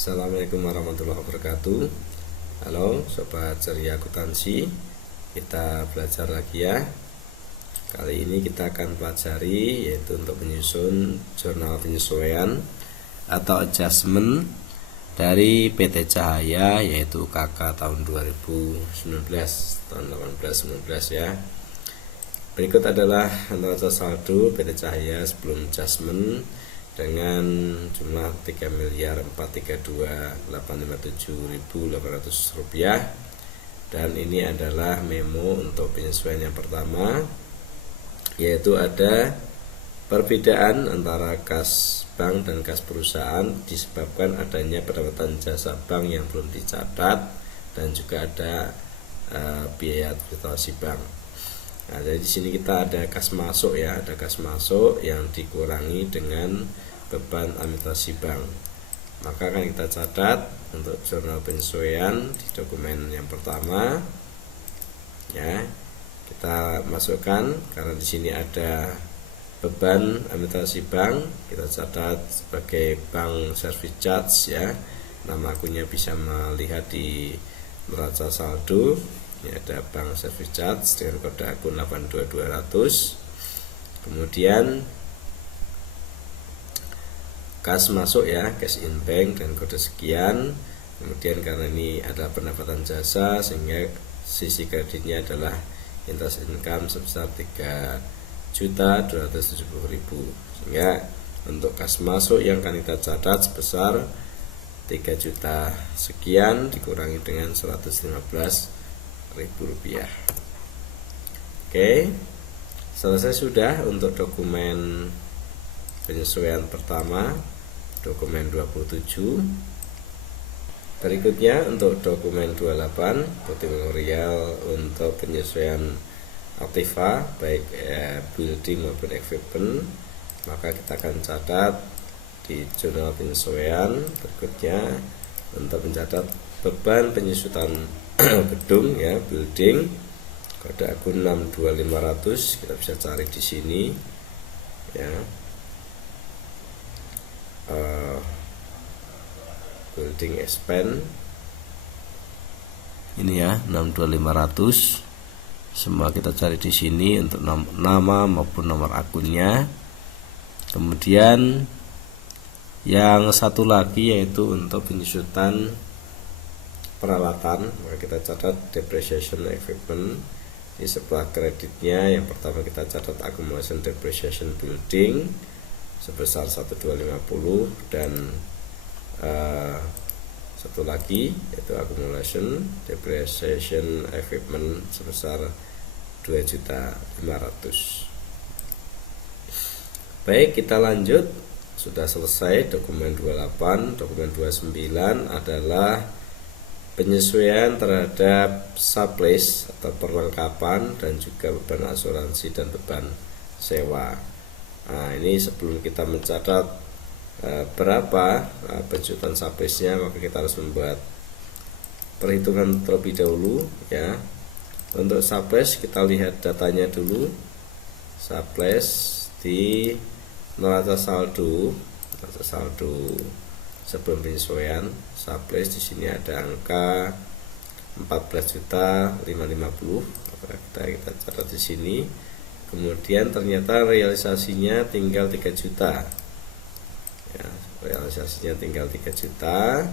Assalamualaikum warahmatullahi wabarakatuh. Halo Sobat Ceria Akuntansi, kita belajar lagi ya. Kali ini kita akan pelajari yaitu untuk menyusun jurnal penyesuaian atau adjustment dari PT Cahaya, yaitu KK tahun 2019 tahun 18-19 ya. Berikut adalah neraca saldo PT Cahaya sebelum adjustment dengan jumlah 3.432.857.800 rupiah, dan ini adalah memo untuk penyesuaian yang pertama, yaitu ada perbedaan antara kas bank dan kas perusahaan disebabkan adanya pendapatan jasa bank yang belum dicatat dan juga ada biaya administrasi bank. Nah, jadi di sini kita ada kas masuk ya, ada kas masuk yang dikurangi dengan beban administrasi bank. Maka akan kita catat untuk jurnal penyesuaian di dokumen yang pertama. Ya, kita masukkan karena di sini ada beban administrasi bank, kita catat sebagai bank service charge ya. Nama akunnya bisa melihat di neraca saldo. Ini ada bank service charge dengan kode akun 82200. Kemudian kas masuk ya, cash in bank dan kode sekian. Kemudian karena ini adalah pendapatan jasa sehingga sisi kreditnya adalah interest income sebesar 3.270.000, sehingga untuk kas masuk yang akan kita catat sebesar 3 juta sekian dikurangi dengan 115.000 rupiah. Oke, selesai sudah untuk dokumen penyesuaian pertama, dokumen 27. Berikutnya untuk dokumen 28, bukti memorial untuk penyesuaian aktiva baik building maupun equipment. Maka kita akan catat di jurnal penyesuaian berikutnya untuk mencatat beban penyusutan gedung ya, building, kode akun 62500, kita bisa cari di sini ya. Building expand ini ya, 62500. Semua kita cari di sini untuk nama maupun nomor akunnya. Kemudian yang satu lagi yaitu untuk penyusutan peralatan, maka kita catat depreciation equipment di sebelah kreditnya. Yang pertama kita catat accumulation depreciation building sebesar 1250, dan satu lagi yaitu accumulation depreciation equipment sebesar 2.500.000. Baik, kita lanjut. Sudah selesai dokumen 28. Dokumen 29 adalah penyesuaian terhadap sublease atau perlengkapan dan juga beban asuransi dan beban sewa. Nah, ini sebelum kita mencatat berapa penjutaan sublease-nya, maka kita harus membuat perhitungan terlebih dahulu ya. Untuk sublease kita lihat datanya dulu. Sublease di neraca saldo sebelum penyesuaian sublease di sini ada angka 14.550.000. Kita catat di sini. Kemudian ternyata realisasinya tinggal 3 juta. Ya, realisasinya tinggal 3 juta.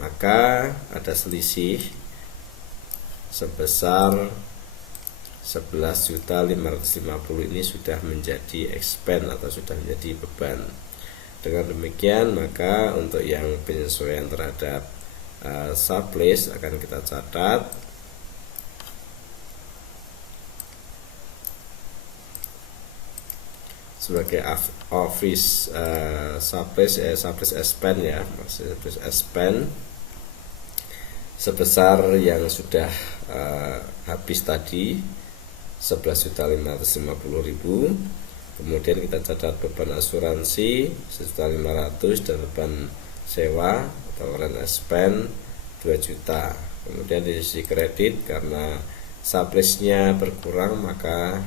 Maka ada selisih sebesar 11.550.000. Ini sudah menjadi expense atau sudah menjadi beban. Dengan demikian maka untuk yang penyesuaian terhadap sublease akan kita catat sebagai office sublease expense ya, maksudnya expense sebesar yang sudah habis tadi 11.550.000. Kemudian kita catat beban asuransi 1.500.000 dan beban sewa atau rent expense 2 juta. Kemudian di sisi kredit karena sublease-nya berkurang maka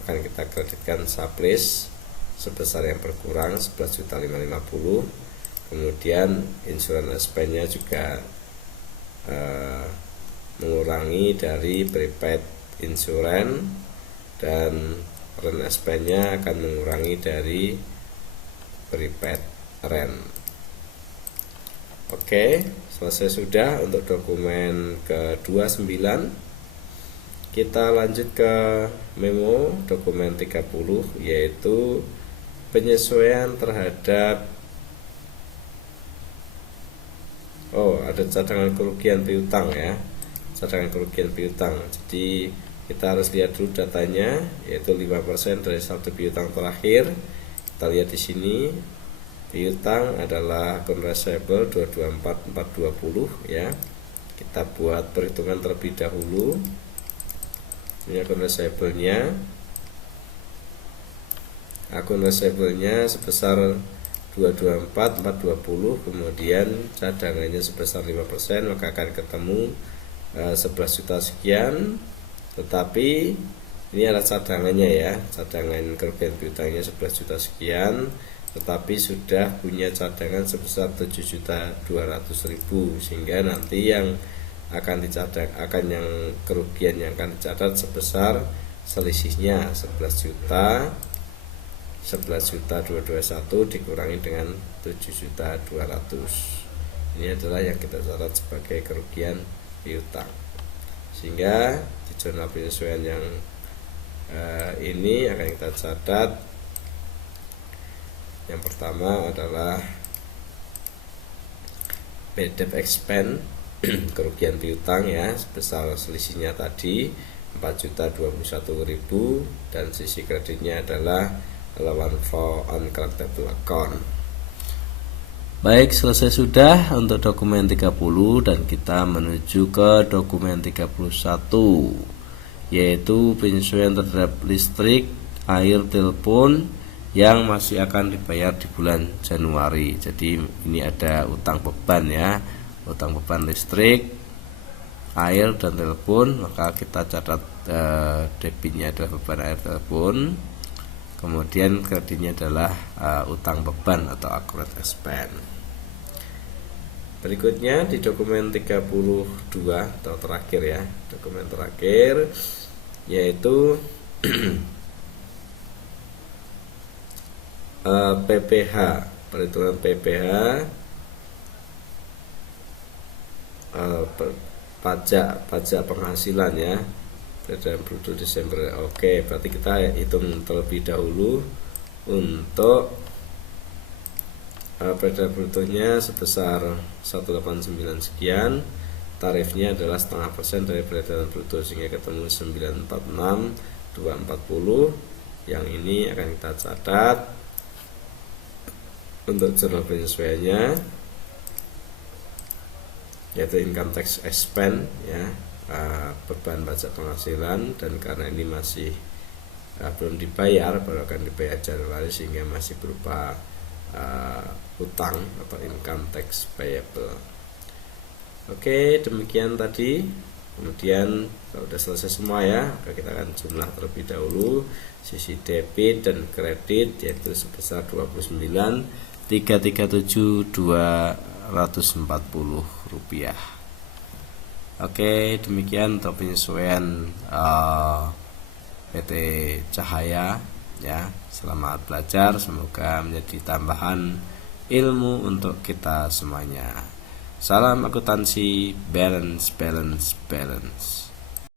akan kita kreditkan sublease sebesar yang berkurang 11.550.000. Kemudian insurance expense-nya juga mengurangi dari prepaid insurance, dan rent expense-nya akan mengurangi dari prepaid rent. Oke, selesai sudah untuk dokumen ke-29. Kita lanjut ke memo dokumen 30, yaitu penyesuaian terhadap ada cadangan kerugian piutang ya. Cadangan kerugian piutang. Jadi kita harus lihat dulu datanya, yaitu 5% dari saldo piutang terakhir. Kita lihat di sini piutang adalah akun receivable 224420 ya. Kita buat perhitungan terlebih dahulu. Ini akun receivable-nya. Akun receivable-nya sebesar 224420, kemudian cadangannya sebesar 5%, maka akan ketemu 11 juta sekian. Tetapi ini adalah cadangannya ya, cadangan kerugian piutangnya 11 juta sekian, tetapi sudah punya cadangan sebesar 7.200.000, sehingga nanti yang akan dicadang, yang kerugian yang akan dicatat sebesar selisihnya 11.221 dikurangi dengan 7.200. Ini adalah yang kita catat sebagai kerugian piutang, sehingga di jurnal penyesuaian yang ini akan kita catat. Yang pertama adalah bad debt expense, kerugian piutang ya, sebesar selisihnya tadi 4.021.000, dan sisi kreditnya adalah allowance for uncollectible account. Baik, selesai sudah untuk dokumen 30, dan kita menuju ke dokumen 31, yaitu penyesuaian terhadap listrik, air, telepon yang masih akan dibayar di bulan Januari. Jadi ini ada utang beban ya, utang beban listrik, air, dan telepon. Maka kita catat debitnya adalah beban air, telepon. Kemudian kreditnya adalah utang beban atau accrued expense. Berikutnya di dokumen 32 atau terakhir ya, dokumen terakhir, yaitu PPH, perhitungan PPH, pajak penghasilan ya, peredaran bruto Desember. Oke, berarti kita hitung terlebih dahulu untuk peredaran brutonya sebesar 189 sekian. Tarifnya adalah 0,5% dari peredaran bruto, sehingga ketemu 946.240. Yang ini akan kita catat untuk jurnal penyesuaiannya, yaitu income tax expense ya, beban pajak penghasilan, dan karena ini masih belum dibayar, baru akan dibayar Januari, sehingga masih berupa hutang atau income tax payable. Oke, demikian tadi. Kemudian kalau sudah selesai semua ya, kita akan jumlah terlebih dahulu sisi debit dan kredit, yaitu sebesar 29.337.240 rupiah. Oke, demikian untuk penyesuaian PT Cahaya ya. Selamat belajar, semoga menjadi tambahan ilmu untuk kita semuanya. Salam akuntansi, balance.